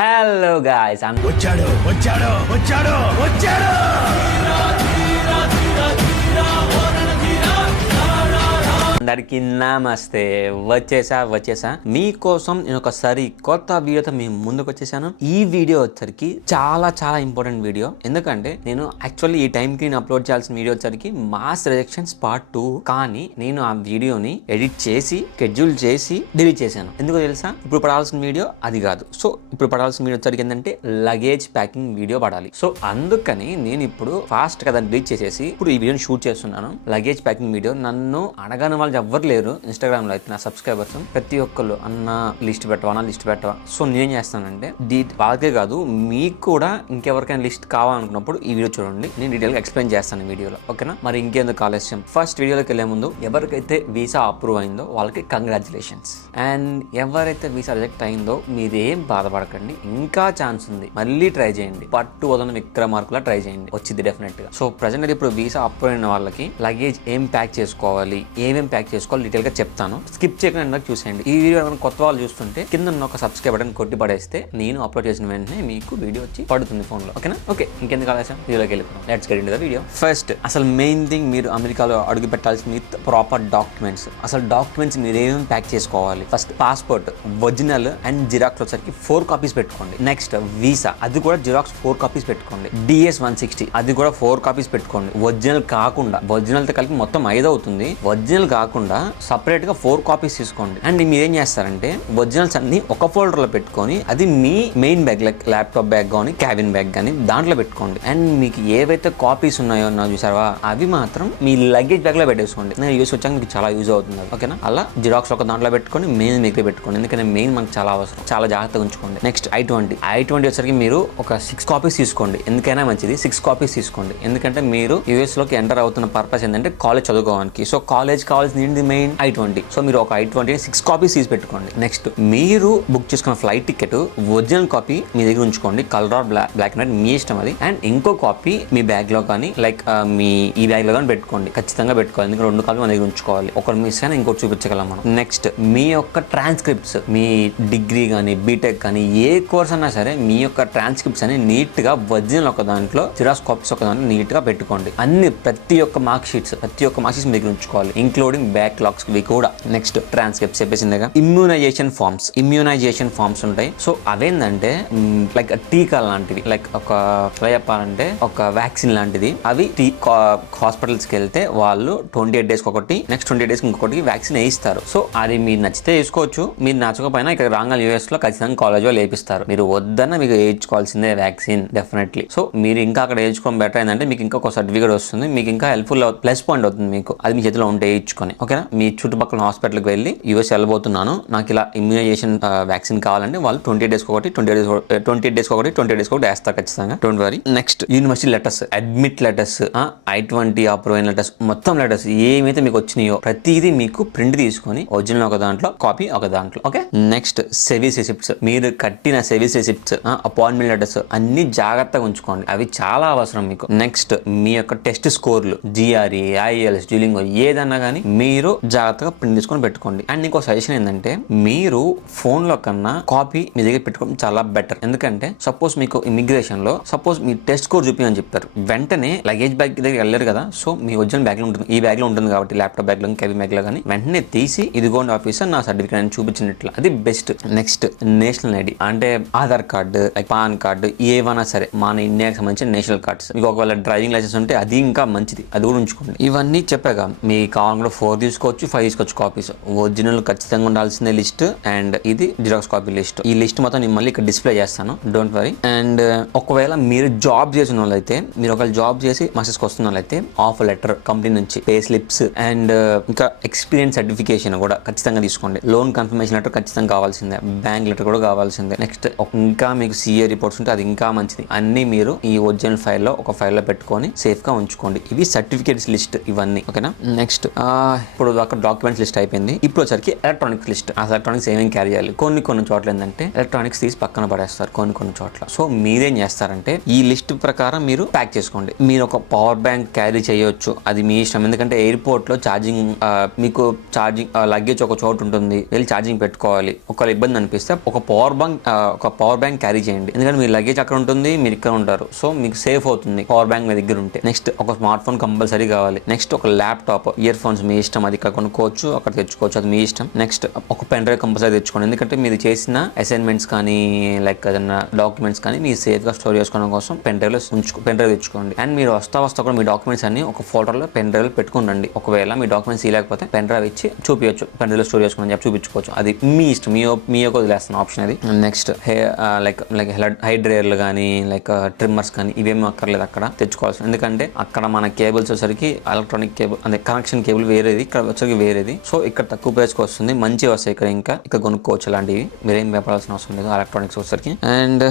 Hello guys, వచ్చాడు అందరికి నమస్తే. వచ్చేసా మీకోసం నేను ఒకసారి కొత్త వీడియోతో మేము ముందుకు వచ్చేసాను. ఈ వీడియో వచ్చరికి చాలా ఇంపార్టెంట్ వీడియో. ఎందుకంటే నేను యాక్చువల్లీ ఈ టైంకి నేను అప్లోడ్ చేయాల్సిన వీడియో వచ్చరికి మాస్ రిజెక్షన్స్ పార్ట్ 2, కానీ నేను ఆ వీడియోని ఎడిట్ చేసి షెడ్యూల్ చేసి డిలీట్ చేశాను. ఎందుకో తెలుసా? ఇప్పుడు పడాల్సిన వీడియో అది కాదు. సో ఇప్పుడు పడాల్సిన వీడియో వచ్చరికి ఏంటంటే లగేజ్ ప్యాకింగ్ వీడియో పడాలి. సో అందుకని నేను ఇప్పుడు ఫాస్ట్ కదా డిలీట్ చేసేసి ఇప్పుడు ఈ వీడియోని షూట్ చేస్తున్నాను. Luggage packing video. నన్ను అడగాని వాళ్ళు ఎవ్వరు లేరు ఇన్స్టాగ్రామ్ లో అయితే, నా సబ్స్క్రైబర్స్ ప్రతి ఒక్కళ్ళు అన్న లిస్ట్ పెట్టవా. సో నేనేం చేస్తానంటే వాళ్ళకే కాదు మీకు కూడా ఇంకెవరికైనా లిస్ట్ కావాలనుకున్నప్పుడు ఈ వీడియో చూడండి. నేను డీటెయిల్ గా ఎక్స్ప్లెయిన్ చేస్తాను వీడియోలో, ఓకేనా? మరి ఇంకెందుకు ఆలస్యం, ఫస్ట్ వీడియోలోకి వెళ్లే ముందు ఎవరికైతే వీసా అప్రూవ్ అయిందో వాళ్ళకి కంగ్రాచులేషన్స్. అండ్ ఎవరైతే వీసా రిజెక్ట్ అయిందో మీరేం బాధపడకండి, ఇంకా ఛాన్స్ ఉంది, మళ్ళీ ట్రై చేయండి. పట్టు వదలని విక్రమార్కులా ట్రై చేయండి, వచ్చింది డెఫినెట్ గా. సో ప్రెసెంట్ అయితే ఇప్పుడు వీసా అప్రూవ్ అయిన వాళ్ళకి లగేజ్ ఏం ప్యాక్ చేసుకోవాలి, ఏమేం ప్యాక్ చేసుకోవాలి డీటెయిల్ గా చెప్తాను. స్కిప్ చేయకుండా చూసేయండి. ఈ వీడియో కొత్త వాళ్ళు చూస్తుంటే కింద ఒక సబ్స్క్రైబ్ బటన్ కొట్టి పడేస్తే నేను అప్లోడ్ చేసిన వెంటనే మీకు వీడియో వచ్చి పడుతుంది ఫోన్ లో, ఓకేనా? ఓకే, ఇంకెందుకు ఆలస్యం, వీడియోకి వెళ్ళిపోతాం. Let's get into the video. First అసలు మెయిన్ థింగ్, మీరు అమెరికాలో అడుగు పెట్టాల్సిన ప్రాపర్ డాక్యుమెంట్స్. అసలు డాక్యుమెంట్స్ మీరు ఏమేమి ప్యాక్ చేసుకోవాలి? First passport original and xerox వచ్చరికి 4 కాపీస్ పెట్టుకోండి. నెక్స్ట్ వీసా, అది కూడా జిరాక్స్ 4 కాపీస్ పెట్టుకోండి. DS-160 అది కూడా 4 కాపీస్ పెట్టుకోండి. ఒరిజినల్ కాకుండా, ఒరిజినల్ తో కలిపి మొత్తం 5 అవుతుంది. ఒరిజినల్ కాకుండా సపరేట్ గా 4 కాపీస్ తీసుకోండి. అండ్ మీరు ఏం చేస్తారంటే ఒరిజినల్స్ అన్ని ఒక ఫోల్డర్ లో పెట్టుకొని అది మీ main bag, like laptop bag కానీ క్యాబిన్ బ్యాగ్ కానీ దాంట్లో పెట్టుకోండి. అండ్ మీకు ఏవైతే కాపీస్ ఉన్నాయో చూసావా, అవి మాత్రం మీ లగేజ్ బ్యాగ్ లో పెట్టేసుకోండి. నేను యూస్ వచ్చాక మీకు చాలా యూజ్ అవుతుంది, ఓకేనా? అలా జిరాక్స్ ఒక దాంట్లో పెట్టుకొని మెయిన్ మీకు పెట్టుకోండి, ఎందుకంటే మెయిన్ మనకు చాలా అవసరం. చాలా జాగ్రత్తగా ఉంచుకోండి. నెక్స్ట్ I-20 వచ్చరికి మీరు ఒక 6 కాపీస్ తీసుకోండి. ఎందుకైనా మంచిది 6 కాపీస్ తీసుకోండి. ఎందుకంటే మీరు యూఎస్ లోకి ఎంటర్ అవుతున్న పర్పస్ ఏంటంటే కాలేజ్ చదువుకోవడానికి. సో కాలేజ్ కావాల్సింది మెయిన్ I-20. సో మీరు ఒక I-20 6 కాపీస్ తీసి పెట్టుకోండి. నెక్స్ట్ మీరు బుక్ చేసుకున్న ఫ్లైట్ టికెట్ ఒరిజినల్ కాపీ మీ దగ్గర ఉంచుకోండి. Colour or black and white మీ ఇష్టం అది. అండ్ ఇంకో కాపీ మీ బ్యాగ్ లో కానీ లైక్ మీ ఈ బ్యాగ్ లో కానీ పెట్టుకోండి. ఖచ్చితంగా పెట్టుకోవాలి, ఎందుకంటే 2 కాపీ మన దగ్గర ఉంచుకోవాలి. ఒకటి మిస్ అయినా ఇంకోటి చూపించగలం మనం. నెక్స్ట్ మీ యొక్క ట్రాన్స్క్రిప్ట్స్, మీ డిగ్రీ కానీ బీటెక్ కానీ ఏ కోర్స్ అన్నా సరే మీ యొక్క ట్రాన్స్క్రిప్ట్స్ అని నీట్ గా ఒరిజినల్ ఒక దాంట్లో, జిరాక్స్ కాపీస్ ఒక దాంట్లో నీట్ గా పెట్టుకోండి. అన్ని ప్రతి ఒక్క మార్క్ షీట్స్ మీ దగ్గర ఉంచుకోవాలి, ఇంక్లూడింగ్ బ్యాక్లాగ్స్ కూడా. నెక్స్ట్ ట్రాన్స్క్రిప్ట్స్ చెప్పేసిందిగా. ఇమ్యూనైజేషన్ ఫార్మ్స్ ఉంటాయి. సో అవేంటంటే లైక్ టీకా లాంటివి, లైక్ ఒక చెప్పాలంటే ఒక వ్యాక్సిన్ లాంటిది. అవి హాస్పిటల్స్ కి వెళ్తే వాళ్ళు 28 డేస్ ఒకటి, నెక్స్ట్ 28 డేస్ ఇంకొకటి వ్యాక్సిన్ వేయిస్తారు. సో అది మీరు నచ్చితే వేసుకోవచ్చు, మీరు నచ్చకపోయినా ఇక్కడ రాంగల్ US లో ఖచ్చితంగా కాలేజ్ వాళ్ళు వేయిస్తారు. మీరు వద్దన్న మీకు వేయించుకోవాల్సిందే వ్యాక్సిన్ డెఫినెట్లీ. సో మీరు ఇంకా అక్కడ వేయించుకోవడం బెటర్ ఏంటంటే మీకు ఇంకా ఒక సర్టిఫికేట్ వస్తుంది, మీకు ఇంకా హెల్ప్ఫుల్ ప్లస్ పాయింట్ అవుతుంది మీకు. అది మీ చేతిలో ఉంటే వేయించుకొని, ఓకేనా? మీ చుట్టుపక్కల హాస్పిటల్కి వెళ్ళి US వెళ్ళబోతున్నాను, నాకు ఇలా ఇమ్యూనైజేషన్ వ్యాక్సిన్ కావాలంటే వాళ్ళు 20 డేస్ ఒకటి 20 డేస్ ఒకటి వేస్తారు ఖచ్చితంగా, don't worry. Next university letters, admit letters, I-20 approve అయిన లెటర్స్, మొత్తం లెటర్స్ ఏమైతే మీకు వచ్చినాయో ప్రతిదీ మీకు ప్రింట్ తీసుకొని ఒరిజినల్ ఒక దాంట్లో, కాపీ ఒక దాంట్లో, ఓకే? నెక్స్ట్ సర్వీస్ రిసిప్ట్స్, మీరు కట్టిన సర్వీస్ రిసిప్ట్స్, అపాయింట్మెంట్ లెటర్స్ అన్ని జాగ్రత్తగా ఉంచుకోండి, అవి చాలా అవసరం మీకు. నెక్స్ట్ మీ యొక్క టెస్ట్ స్కోర్లు, GRE, IELTS, డ్యూలింగో ఏదన్నా కానీ మీరు జాగ్రత్తగా ప్రింట్ తీసుకొని పెట్టుకోండి. అండ్ ఇంకో సజెషన్ ఏంటంటే మీరు ఫోన్ లో కన్నా కాపీ మీ దగ్గర పెట్టుకోవడం చాలా బెటర్. ఎందుకంటే సపోజ్ మీకు ఇమిగ్రేషన్ లో మీ టెస్ట్ స్కోర్ చూపించని చెప్తారు, వెంటనే లగేజ్ బ్యాగ్ దగ్గర వెళ్ళారు కదా, సో మీ ఒరిజినల్ బ్యాగ్ లో ఉంటుంది, ఈ బ్యాగ్ లో ఉంటుంది కాబట్టి ల్యాప్టాప్ బ్యాగ్ లో క్యాబిన్ బ్యాగ్ లో కానీ వెంటనే తీసి ఇదిగోండి ఆఫీసర్ నా సర్టిఫికేట్ అని చూపించినట్లు, అది బెస్ట్. నెక్స్ట్ నేషనల్ ఐడి అంటే ఆధార్ కార్డు, పాన్ కార్డు, ఏవైనా సరే మన ఇండియాకి సంబంధించిన నేషనల్ కార్డ్స్. మీకు ఒకవేళ డ్రైవింగ్ లైసెన్స్ ఉంటే అది ఇంకా మంచిది, అది కూడా ఉంచుకోండి. ఇవన్నీ చెప్పాక మీకు కావాలనుకుంటే 4 తీసుకోవచ్చు, 5 తీసుకోవచ్చు కాపీస్. ఒరిజినల్ ఖచ్చితంగా ఉండాల్సిన లిస్ట్ అండ్ ఇది జిరాక్స్ కాపీ లిస్ట్. ఈ లిస్ట్ మొత్తం నేను మళ్ళీ ఇక్కడ డిస్ప్లే చేస్తాను, డోంట్ వరీ. అండ్ ఒకవేళ మీరు జాబ్ చేసిన వాళ్ళైతే, మీరు ఒకవేళ జాబ్ చేసి మాస్టర్స్కి వస్తున్న వాళ్ళైతే ఆఫర్ లెటర్ కంపెనీ నుంచి, పే స్లిప్స్ అండ్ ఇంకా ఎక్స్పీరియన్స్ సర్టిఫికేషన్ కూడా ఖచ్చితంగా తీసుకోండి. లోన్ కన్ఫర్మేషన్ లెటర్ ఖచ్చితంగా కావాల్సిందే, బ్యాంక్ లెటర్ కూడా కావాల్సిందే. నెక్స్ట్ ఇంకా మీకు CA రిపోర్ట్స్ ఉంటే అది ఇంకా మంచిది. అన్ని మీరు ఈ ఒరిజినల్ ఫైల్లో ఒక ఫైల్లో పెట్టుకొని సేఫ్ గా ఉంచుకోండి. ఇవి సర్టిఫికేట్స్ లిస్ట్ ఇవన్నీ, ఓకేనా? నెక్స్ట్ ఇప్పుడు అక్కడ డాక్యుమెంట్స్ లిస్ట్ అయిపోయింది. ఇప్పుడు వచ్చరికి ఎలక్ట్రానిక్స్ లిస్ట్. ఆ ఎలక్ట్రానిక్స్ ఏమేమి క్యారీ చేయాలి. కొన్ని చోట్ల ఏంటంటే ఎలక్ట్రానిక్స్ తీసి పక్కన పడేస్తారు కొన్ని చోట్ల. సో మీరేం చేస్తారంటే ఈ లిస్ట్ ప్రకారం మీరు ప్యాక్ చేసుకోండి. మీరు ఒక పవర్ బ్యాంక్ క్యారీ చేయొచ్చు, అది మీ ఇష్టం. ఎందుకంటే ఎయిర్పోర్ట్ లో ఛార్జింగ్ మీకు ఛార్జింగ్ లగేజ్ ఒక చోటు ఉంటుంది, వెళ్ళి ఛార్జింగ్ పెట్టుకోవాలి. ఒకవేళ ఇబ్బంది అనిపిస్తే ఒక పవర్ బ్యాంక్ క్యారీ చేయండి. ఎందుకంటే మీ లగేజ్ అక్కడ ఉంటుంది, మీరు ఇక్కడ ఉంటారు. సో మీకు సేఫ్ అవుతుంది పవర్ బ్యాంక్ మీ దగ్గర ఉంటే. నెక్స్ట్ ఒక స్మార్ట్ ఫోన్ కంపల్సరీ కావాలి. నెక్స్ట్ ఒక ల్యాప్టాప్, ఇయర్ ఫోన్స్ మీ ఇష్టం, అది ఇక్కడ కొనుక్కోవచ్చు, అక్కడ తెచ్చుకోవచ్చు, అది మీ ఇష్టం. నెక్స్ట్ ఒక పెన్ డ్రైవ్ కంపల్సరీ తెచ్చుకోండి. ఎందుకంటే మీరు చేసిన అసైన్మెంట్స్ కానీ లైక్ ఏదైనా డాక్యుమెంట్స్ కానీ మీరు సేఫ్ గా స్టోర్ చేసుకోవడం కోసం పెన్ డ్రైవ్ తెచ్చుకోండి. అండ్ మీరు వస్తా కూడా మీ డాక్యుమెంట్స్ అన్ని ఒక ఫోల్డర్లో పెన్ డ్రైవ్ పెట్టుకోండి. ఒకవేళ మీ డాక్యుమెంట్స్ లేకపోతే పెన్ డ్రైవ్ ఇచ్చి చూపించచ్చు, పెన్ డ్రైవ్ స్టోర్ చేసుకోండి చెప్పి చూపించుకోవచ్చు. అది మీ ఇష్టం, మీ యొక్క వదిలేస్తున్న ఆప్షన్ అది. నెక్స్ట్ లైక్ హెయిర్ డ్రైయర్లు కానీ లైక్ ట్రిమ్మర్స్ కానీ ఇవేమీ అక్కర్లేదు అక్కడ తెచ్చుకోవాల్సి. ఎందుకంటే అక్కడ మన కేబుల్స్ వచ్చేసరికి ఎలక్ట్రానిక్ కేబుల్ అంటే కనెక్షన్ కేబుల్ వేరేది, ఇక్కడ వచ్చరికి వేరేది. సో ఇక్కడ తక్కువ ప్రైస్కి వస్తుంది, మంచిగా వస్తాయి. ఇక్కడ కొనుక్కోవచ్చు. అలాంటివి మీరేం భయపడాల్సిన అవసరం లేదు ఎలక్ట్రానిక్స్ వచ్చరికి. అండ్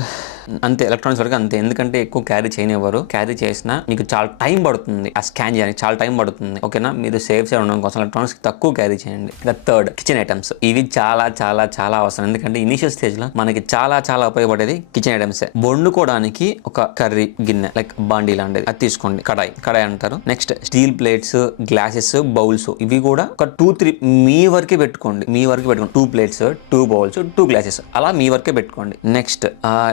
అంతే, ఎలక్ట్రానిక్స్ వరకు అంతే. ఎందుకంటే ఎక్కువ క్యారీ చేయనివ్వరు. క్యారీ చేసినా మీకు చాలా టైం పడుతుంది, ఆ స్కాన్ చేయడానికి చాలా టైం పడుతుంది. ఓకేనా, మీరు సేఫ్ సైడ్ ఉండడం కోసం ఎలక్ట్రానిక్స్ తక్కువ క్యారీ చేయండి. ఇక థర్డ్, కిచెన్ ఐటమ్స్. ఇవి చాలా చాలా చాలా అవసరం. ఎందుకంటే ఇనిషియల్ స్టేజ్ లో మనకి చాలా చాలా ఉపయోగపడేది కిచెన్ ఐటమ్స్. వండుకోవడానికి ఒక కర్రీ గిన్నె లైక్ బాండీ లాంటిది అది తీసుకోండి. కడాయి అంటారు. Next steel plates, glasses, bowls. ఇవి కూడా ఒక 2-3 మీ వరకే పెట్టుకోండి. 2 ప్లేట్స్, 2 బౌల్స్, 2 గ్లాసెస్ అలా మీ వరకే పెట్టుకోండి. నెక్స్ట్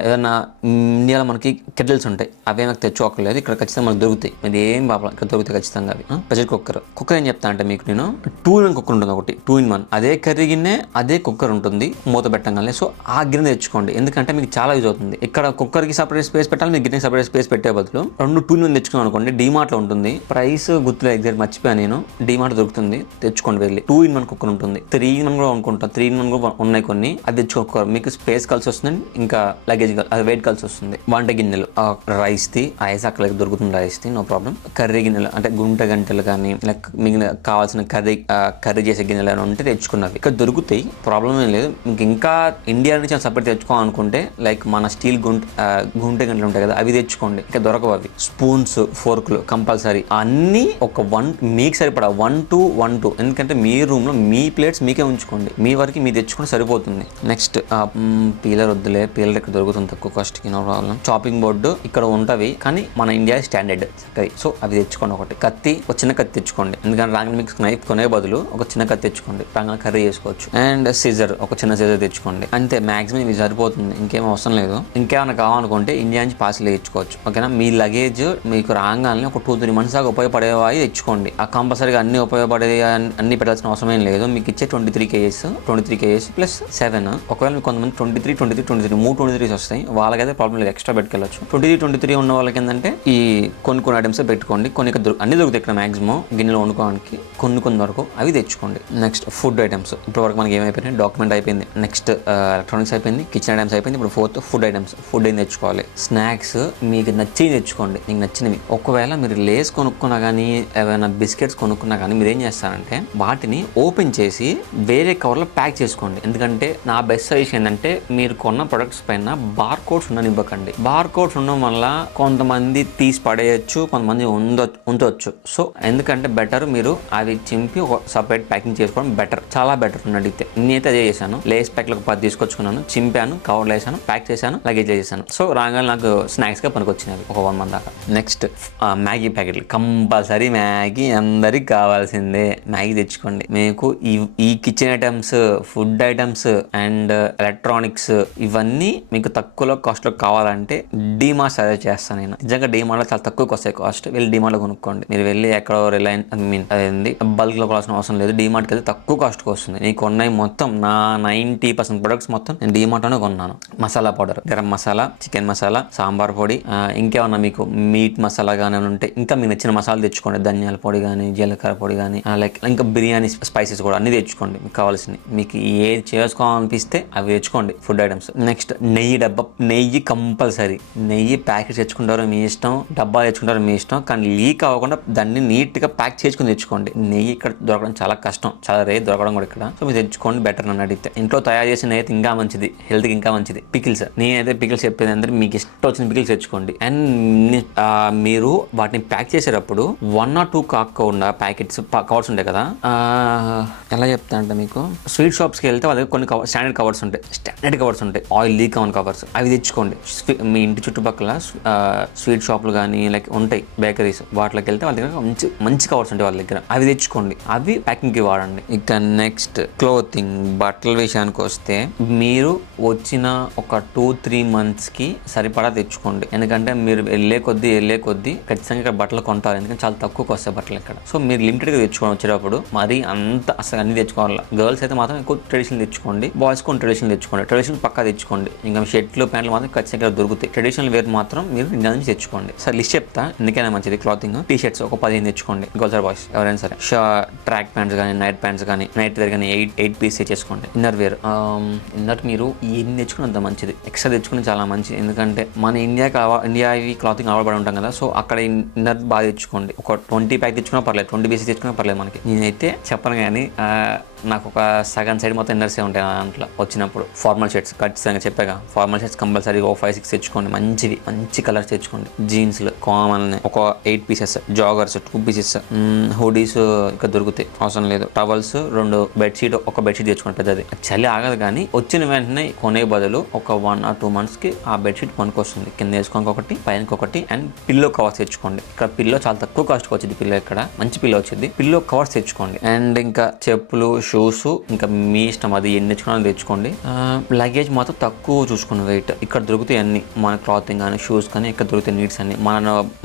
ఏదైనా ఇండియాలో మనకి కెటిల్స్ ఉంటాయి, అవే నాకు తెచ్చుకోకలేదు. ఇక్కడ ఖచ్చితంగా మనకు దొరుకుతాయి. ఇది ఏం బాబా ఇక్కడ దొరుకుతాయి ఖచ్చితంగా అవి. ప్రెషర్ కుక్కర్ ఏం చెప్తా అంటే మీకు నేను 2-in-1 కుక్కర్ ఉంటుంది, ఒకటి 2-in-1. అదే కర్రీ గిన్నె, అదే కుక్కర్ ఉంటుంది మూత పెట్టంగానే. సో ఆ గిన్నె తెచ్చుకోండి, ఎందుకంటే మీకు చాలా యూజ్ అవుతుంది. ఇక్కడ కుక్కర్ కి సపరేట్ స్పేస్ పెట్టాలి, మీకు గిన్నెకి సపరేట్ స్పేస్ పెట్టే బదులు 2 2-in-1 తెచ్చుకున్నాం అనుకోండి. డిమార్ట్ లో ఉంటుంది, ప్రైస్ గుర్తులేదు ఎగ్జాక్ట్ మర్చిపోయాను నేను. డిమార్ట్ దొరుకుతుంది, తెచ్చుకోండి వెళ్ళి. 2-in-1 కుక్కర్ ఉంటుంది, 3-in-1 కూడా అనుకుంటా. 3-in-1 కూడా ఉన్నాయి కొన్ని, అది తెచ్చుకోరు. మీకు స్పేస్ కలిసి వస్తుంది, ఇంకా లగేజ్ అది వెయిట్ కలిసి వస్తుంది. వంట గిన్నెలు, రైస్ ది రైస్ అక్కడ దొరుకుతుంది, rice the no problem. Curry గిన్నెలు అంటే గుంట గంటలు కానీ లైక్ మిగిలిన కావాల్సిన కర్రీ చేసే గిన్నెలు అని ఉంటే తెచ్చుకున్నవి ఇక్కడ దొరుకుతాయి, ప్రాబ్లం ఏం లేదు. మీకు ఇంకా ఇండియా నుంచి సపరేట్ తెచ్చుకోవాలనుకుంటే లైక్ మన స్టీల్ గుంట గంటలు ఉంటాయి కదా, అవి తెచ్చుకోండి. ఇంకా దొరకవు అవి. స్పూన్స్, ఫోర్క్లు కంపల్సరీ అన్ని ఒక మీకు సరిపడా 1-2 ఎందుకంటే మీ రూమ్ లో మీ ప్లేట్స్ మీకే ఉంచుకోండి, మీ వరకు మీ తెచ్చుకుంటే సరిపోతుంది. నెక్స్ట్ పీలర్ వద్దులే, పీలర్ ఇక్కడ దొరుకుతుంది తక్కువ కాస్ట్ కి, నో ప్రాబ్లం. చాపింగ్ బోర్డు ఇక్కడ ఉంటవి కానీ మన ఇండియా స్టాండర్డ్ చక్కవి. సో అవి తెచ్చుకోండి. ఒకటి కత్తి, ఒక చిన్న కత్తి తెచ్చుకోండి. ఎందుకంటే రాంగన్ మిక్స్ నైఫ్ కొనే బదులు ఒక చిన్న కత్తి తెచ్చుకోండి, రాంగన్ కర్రీ చేసుకోవచ్చు. అండ్ సీజర్, ఒక చిన్న సీజర్ తెచ్చుకోండి. అంతే, మాక్సిమం ఇవి సరిపోతుంది, ఇంకేం అవసరం లేదు. ఇంకేమైనా కావాలనుకుంటే ఇండియా నుంచి పార్సిల్ తెచ్చుకోవచ్చు. ఓకేనా, మీ లగేజ్ మీకు రాగానే ఒక 2-3 months దాకా ఉపయోగపడేవి తెచ్చుకోండి. ఆ కంపల్సరీగా అన్ని ఉపయోగపడే అన్ని పెట్టాల్సిన అవసరం ఏం లేదు. మీకు ఇచ్చే 23 kgs ప్లస్ 7. ఒకవేళ మీకు కొంతమంది 23 23 వస్తాయి, వాళ్ళకైతే ప్రాబ్లం లేదు, ఎక్స్ట్రా పెట్టుకెళ్ళచ్చు. 23 ఉన్న వాళ్ళకి ఏంటంటే ఈ కొన్ని ఐటమ్స్ పెట్టుకోండి. కొన్ని అన్ని దొరుకుతాయి ఇక్కడ మాక్సిమం గిన్నెలో వండుకోవడానికి, కొన్ని వరకు అవి తెచ్చుకోండి. Next food items. ఇప్పుడు వరకు మనకి ఏమైపోయినాయి, డాక్యుమెంట్ అయిపోయింది, నెక్స్ట్ ఎలక్ట్రానిక్స్ అయిపోయింది, కిచెన్ ఐటమ్స్ అయిపోయింది. ఇప్పుడు 4th ఫుడ్ ఐటమ్స్. ఫుడ్ ఏం తెచ్చుకోవాలి, స్నాక్స్ మీకు నచ్చి తెచ్చుకోండి, మీకు నచ్చినవి. ఒకవేళ మీరు లేస్ కొనుక్కున్నా కానీ ఏమైనా బిస్కెట్స్ కొనుక్కున్నా కానీ మీరు ఏం చేస్తారంటే వాటిని ఓపెన్ చేసి వేరే కవర్లో ప్యాక్ చేసుకోండి. ఎందుకంటే నా బెస్ట్ సజెషన్ ఏంటంటే మీరు కొన్న ప్రొడక్ట్స్ పైన బార్ కోడ్స్ ఉండనివ్వకండి. బార్ కోడ్స్ ఉండడం వల్ల కొంతమంది తీసి పడేయచ్చు, కొంతమంది ఉంచవచ్చు. సో ఎందుకంటే బెటర్ మీరు అవి చింపి ఒక సపరేట్ ప్యాకింగ్ చేసుకోవడం బెటర్, చాలా బెటర్. అడిగితే నేనైతే అదే చేశాను. లేస్ ప్యాక్లకు 10 తీసుకొచ్చుకున్నాను, చింపాను, కవర్లో వేసాను, ప్యాక్ చేశాను, లగేజ్ చేశాను. సో రాగానే నాకు స్నాక్స్ గా పనికొచ్చినవి ఒక 1 month దాకా. నెక్స్ట్ మ్యాగీ ప్యాకెట్లు. కంపల్సరీ మ్యాగీ అందరికి కావాల్సిందే, మ్యాగీ తెచ్చుకోండి. మీకు ఈ kitchen items, food items and electronics ఇవన్నీ మీకు తక్కువలో కాస్ట్ లో కావాలంటే డిమార్ట్ సజెస్ట్ చేస్తాను నేను. నిజంగా డిమార్ట్ లో చాలా తక్కువకి వస్తాయి కాస్ట్, వెళ్ళి డిమార్ట్ లో కొనుక్కోండి. మీరు వెళ్ళి ఎక్కడో రిలయన్స్ అదేంటి బల్క్ లో కొనాల్సిన అవసరం లేదు, డిమార్ట్కి వెళ్తే తక్కువ కాస్ట్ కి వస్తుంది. నీకు ఉన్నాయి మొత్తం నా 90% ప్రొడక్ట్స్ మొత్తం నేను డిమార్ట్ లోనే కొన్నాను. మసాలా పౌడర్, గరం మసాలా, చికెన్ మసాలా, సాంబార్ పొడి, ఇంకేమన్నా మీకు మీట్ మసాలా కానీ ఉంటే ఇంకా మీకు నచ్చిన మసాలా తెచ్చుకోండి. ధనియాల పొడి కానీ, జీలకర్ర పొడి కానీ, లైక్ ఇంకా బిర్యానీ స్పైసెస్ కూడా అన్ని తెచ్చుకోండి మీకు కావాల్సినవి. మీకు ఏది చేసుకోవాలనిపిస్తే అవి తెచ్చుకోండి ఫుడ్ ఐటమ్స్. నెక్స్ట్ నెయ్యి నెయ్యి కంపల్సరీ. నెయ్యి ప్యాకెట్ తెచ్చుకుంటారో మీ ఇష్టం, డబ్బా తెచ్చుకుంటారో మీ ఇష్టం, కానీ లీక్ అవ్వకుండా దాన్ని నీట్ గా ప్యాక్ చేసుకుని తెచ్చుకోండి. నెయ్యి ఇక్కడ దొరకడం చాలా కష్టం, చాలా రేర్ దొరకడం కూడా ఇక్కడ. సో మీరు తెచ్చుకోండి బెటర్ నన్ను అడిగితే. ఇంట్లో తయారు చేసిన నెయ్యి ఇంకా మంచిది, హెల్త్ కి ఇంకా మంచిది. పికిల్స్, నేనైతే పికిల్స్ చెప్పేది అందరూ మీకు ఇష్టం వచ్చిన పికిల్స్ తెచ్చుకోండి. అండ్ మీరు వాటిని ప్యాక్ చేసేటప్పుడు 1 or 2 కాకుండా ప్యాకెట్స్ కవర్స్ ఉంటాయి కదా, ఎలా చెప్తా అంటే మీకు స్వీట్ షాప్స్ కి వెళ్తే వాళ్ళకి కొన్ని స్టాండర్డ్ కవర్స్ ఉంటాయి, ఆయిల్ లీక్ అవ్వని కవర్స్, అవి తెచ్చుకోండి. మీ ఇంటి చుట్టుపక్కల స్వీట్ షాపులు కానీ లైక్ ఉంటాయి బేకరీస్, వాటికి వెళ్తే వాళ్ళ దగ్గర మంచి కవర్స్ ఉంటాయి వాళ్ళ దగ్గర, అవి తెచ్చుకోండి. అవి ప్యాకింగ్ కి వాడండి. ఇక నెక్స్ట్ క్లోతింగ్, బట్టల విషయానికి వస్తే మీరు వచ్చిన ఒక 2-3 months కి సరిపడా తెచ్చుకోండి. ఎందుకంటే మీరు వెళ్ళే కొద్దీ ఖచ్చితంగా ఇక్కడ బట్టలు కొంటారు, ఎందుకంటే చాలా తక్కువకి వస్తాయి బట్టలు ఇక్కడ. సో మీరు లిమిటెడ్ గా తెచ్చుకోండి. వచ్చేటప్పుడు మరి అంత అసలు అన్ని తెచ్చుకోవాలి. గర్ల్స్ అయితే మాత్రం ఎక్కువ ట్రెడిషనల్ తెచ్చుకోండి, బాయ్స్ కొన్ని ట్రెడిషనల్ తెచ్చుకోండి. ట్రెడిషనల్ పక్కా తెచ్చుకోండి. ఇంకా షర్ట్లు ప్యాంట్లు మాత్రం ఖచ్చితంగా దొరుకుతాయి. ట్రెడిషనల్ వేర్ మాత్రం మీరు ఇండియా నుంచి తెచ్చుకోండి. సరే లిస్ట్ చెప్తా ఎందుకైనా మంచిది. క్లాతింగ్, టీ షర్ట్స్ ఒక 15 తెచ్చుకోండి, గర్ల్స్ ఆర్ బాయ్స్ ఎవరైనా సరే. ట్రాక్ ప్యాంట్స్ కానీ, నైట్ ప్యాంట్స్ కానీ, నైట్ వేర్ కానీ 8 పీస్ తెచ్చుకోండి. ఇన్నర్ వేర్, ఇన్నర్ మీరు ఎన్ని తెచ్చుకుని అంత మంచిది. ఎక్స్ట్రా తెచ్చుకుని చాలా మంచిది, ఎందుకంటే మన ఇండియా క్లాతింగ్ అలవాటు ఉంటాం కదా. సో అక్కడ ఇన్నర్ బాగా తెచ్చుకోండి. ఒక 20 ప్యాక్ తెచ్చుకున్నా పర్లేదు, 20 పీసెస్ తెచ్చుకున్నా పర్లేదు. మనకి నేనైతే చెప్పను కానీ నాకు ఒక సగం సైడ్ మొత్తం ఇన్నర్సే ఉంటాయి దాంట్లో వచ్చినప్పుడు. ఫార్మల్ షర్ట్స్ ఖచ్చితంగా చెప్పాక, ఫార్మల్ షర్ట్స్ కంపల్సరీ ఒక 5-6 తెచ్చుకోండి. మంచి కలర్స్ తెచ్చుకోండి. జీన్స్లు కామన్ ఒక 8 పీసెస్, జాగర్స్ 2 పీసెస్, హుడీస్ ఇక్కడ దొరుకుతాయి అవసరం లేదు. టవల్స్ 2, బెడ్షీట్ ఒక బెడ్షీట్ తెచ్చుకోండి పెద్దది. చలి ఆగదు కానీ వచ్చిన వెంటనే కొనే బదులు ఒక 1 or 2 months కి ఆ బెడ్షీట్ కొనుక్కొస్తుంది. కింద వేసుకోనికి ఒకటి, పైనకి ఒకటి. అండ్ పిల్లో కవర్స్ తెచ్చుకోండి. ఇక్కడ పిల్లో చాలా తక్కువ కాస్ట్ వచ్చింది. పిల్లో ఇక్కడ మంచి పిల్లో వచ్చింది. పిల్లో కవర్స్ తెచ్చుకోండి. అండ్ ఇంకా చెప్పులు, షూస్ ఇంకా మీ ఇష్టం, అది ఎన్ని తెచ్చుకోవాలో తెచ్చుకోండి. లగేజ్ మాత్రం తక్కువ చూసుకోండి. వెయిట్ ఇక్కడ దొరుకుతాయి అన్ని, మన క్లాతింగ్ కానీ షూస్ కానీ ఇక్కడ దొరుకుతాయి. నీడ్స్ అన్ని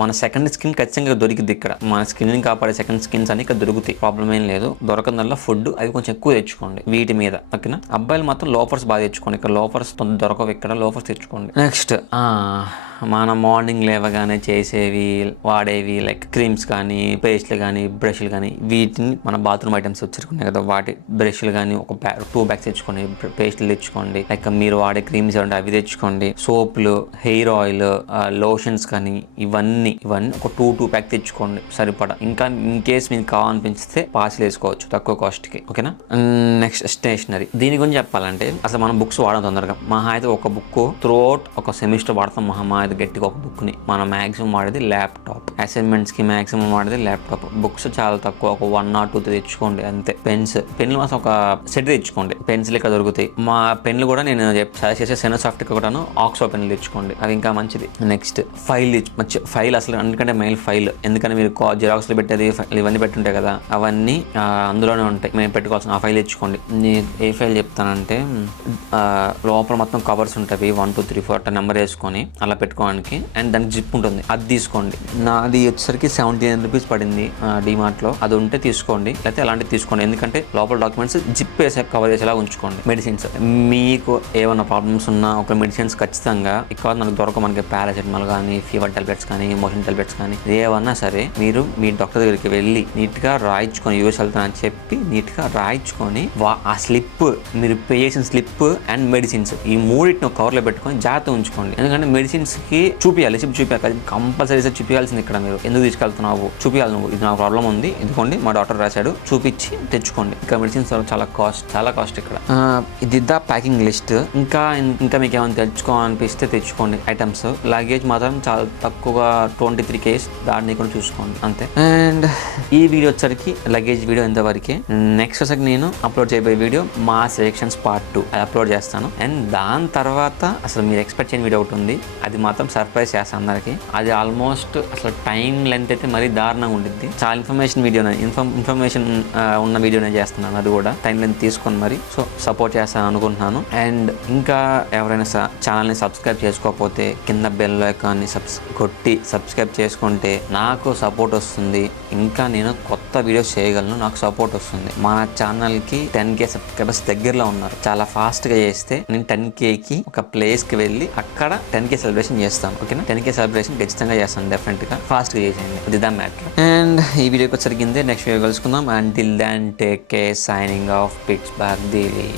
మన సెకండ్ స్కిన్ ఖచ్చితంగా దొరికింది ఇక్కడ. మన స్కిన్ కాపాడే సెకండ్ స్కిన్స్ అన్ని ఇక్కడ దొరుకుతాయి, ప్రాబ్లం ఏం లేదు. దొరకదల్లా ఫుడ్ అవి కొంచెం ఎక్కువ తెచ్చుకోండి వీటి మీద, ఓకేనా. అబ్బాయిలు మాత్రం లోఫర్స్ బాగా తెచ్చుకోండి. ఇక్కడ లోఫర్స్ దొరకవు, ఇక్కడ లోఫర్స్ తెచ్చుకోండి. నెక్స్ట్ మన మార్నింగ్ లేవగానే చేసేవి వాడేవి లైక్ క్రీమ్స్ కానీ, పేస్ట్లు కానీ, బ్రష్లు కానీ, వీటిని మన బాత్రూమ్ ఐటమ్స్ వచ్చుకున్నాయి కదా, వాటి బ్రష్లు కానీ ఒక 2 bags తెచ్చుకోండి. పేస్ట్లు తెచ్చుకోండి. లైక్ మీరు వాడే క్రీమ్స్ ఏమంటే అవి తెచ్చుకోండి. సోప్లు, హెయిర్ ఆయిల్, లోషన్స్ కానీ ఇవన్నీ ఒక 2 pack తెచ్చుకోండి సరిపడా. ఇంకా ఇన్ కేస్ మీకు కావాలనిపిస్తే పార్సిల్ వేసుకోవచ్చు తక్కువ కాస్ట్ కి, ఓకేనా. నెక్స్ట్ స్టేషనరీ, దీని గురించి చెప్పాలంటే అసలు మనం బుక్స్ వాడడం తొందరగా. మహా అయితే ఒక బుక్ త్రూఅవుట్ ఒక సెమిస్టర్ వాడతాం మహా అయితే గట్టిగా ఒక బుక్ ని. మనం మాక్సిమం వాడేది ల్యాప్టాప్, అసైన్మెంట్స్ కి మాక్సిమం వాడేది ల్యాప్టాప్. బుక్స్ చాలా తక్కువ, ఒక 1 or 2 తెచ్చుకోండి అంతే. పెన్లు మాత్రం ఒక సెట్ తెచ్చుకోండి. పెన్సిల్ ఇక్కడ దొరుకుతాయి. మా పెన్లు కూడా నేను సజెస్ట్ చేసే సెనోసాఫ్ట్ కూడాను ఆక్స్ఫో పెన్లు తెచ్చుకోండి, అవి ఇంకా మంచిది. నెక్స్ట్ ఫైల్ అసలు అందుకంటే మెయిల్ ఫైల్, ఎందుకంటే మీరు జిరాక్స్లు పెట్టేది ఇవన్నీ పెట్టుంటాయి కదా, అవన్నీ అందులోనే ఉంటాయి. మేము పెట్టుకోవాల్సిన ఆ ఫైల్ తెచ్చుకోండి. ఏ ఫైల్ చెప్తానంటే లోపల మొత్తం కవర్స్ ఉంటాయి, 1 2 3 4 అట్లా నెంబర్ వేసుకొని అలా పెట్టుకోవడానికి. అండ్ దానికి జిప్ ఉంటుంది, అది తీసుకోండి. నాది వచ్చేసరికి 79 rupees పడింది డిమార్ట్ లో. అది ఉంటే తీసుకోండి, లేకపోతే అలాంటివి తీసుకోండి. ఎందుకంటే లోపల డాక్యుమెంట్స్ జిప్ వేసే కవర్ చేసేలా ఉంచుకోండి. మెడిసిన్స్ మీకు ఏమైనా ప్రాబ్లమ్స్ ఉన్నా ఒక మెడిసిన్స్ ఖచ్చితంగా ఇక్కడ మనకు మనకి పారాసెటమాల్ కానీ, ఫీవర్ టాబ్లెట్స్ కానీ, మోషన్ టాబ్లెట్స్ కానీ ఏమన్నా సరే మీరు మీ డాక్టర్ దగ్గరికి వెళ్ళి నీట్ గా రాయించుకొని, యూఎస్ వెళ్తానని చెప్పి నీట్ గా రాయించుకొని ఆ స్లిప్, మీరు పే చేసిన స్లిప్ అండ్ మెడిసిన్స్ ఈ మూడింటిని ఒక కవర్ లో పెట్టుకొని జాగ్రత్త ఉంచుకోండి. ఎందుకంటే మెడిసిన్స్ కి చూపించాలి, కంపల్సరీ చూపించాల్సింది. ఇక్కడ మీరు ఎందుకు తీసుకెళ్తున్నావు చూపించాలి. నువ్వు ఇది నా ప్రాబ్లం ఉంది, ఇదిగోండి మా డాక్టర్ రాశాడు, చూపించి తెచ్చుకోండి. ఇక్కడ మెడిసిన్స్ చాలా కాస్ట్ ఇక్కడ. ఇది ద ప్యాకింగ్ లిస్ట్. ఇంకా మీకు ఏమైనా తెచ్చుకోవాలనిపిస్తే తెచ్చుకోండి ఐటమ్స్. లగేజ్ మాత్రం చాలా తక్కువగా 23 kgs దాన్ని కూడా చూసుకోండి అంతే. అండ్ ఈ వీడియో వచ్చరికి లగేజ్ వీడియో ఎంతవరకే. నెక్స్ట్ వచ్చరికి నేను అప్లోడ్ చేయబోయే వీడియో మా సెలెక్షన్స్ పార్ట్ 2 అది అప్లోడ్ చేస్తాను. అండ్ దాని తర్వాత అసలు మీరు ఎక్స్పెక్ట్ చేయని వీడియో ఒకటి ఉంది, అది మాత్రం సర్ప్రైజ్ చేస్తాను అందరికి. అది ఆల్మోస్ట్ అసలు టైం లెంత్ అయితే మరీ దారుణంగా ఉంటుంది. చాలా ఇన్ఫర్మేషన్ ఉన్న వీడియోనే చేస్తున్నాను. అది కూడా టైం లెంత్ తీసుకొని మరి సో సపోర్ట్ చేస్తాను అనుకుంటున్నాను. అండ్ ఇంకా ఎవరైనా ఛానల్ని సబ్స్క్రైబ్ చేసుకోకపోతే కింద బెల్ ఐకాన్ని కొట్టి సబ్స్క్రైబ్ చేసుకుంటే నాకు సపోర్ట్ వస్తుంది. ఇంకా నేను కొత్త వీడియోస్ చేయగలను, నాకు సపోర్ట్ వస్తుంది. మన ఛానల్కి 10K సబ్స్క్రైబర్స్ దగ్గరలో ఉన్నారు. చాలా ఫాస్ట్గా చేస్తే నేను 10Kకి ఒక ప్లేస్కి వెళ్ళి అక్కడ 10K సెలబ్రేషన్ చేస్తాను, ఓకేనా. 10K సెలబ్రేషన్ ఖచ్చితంగా చేస్తాను, డెఫినెట్గా ఫాస్ట్గా చేసేయండి. అది దా మ్యాటర్. అండ్ ఈ వీడియోకి వచ్చరికి నెక్స్ట్ వీడియో కలుసుకుందాం. Until then take care, signing off, Pittsburgh Delhi.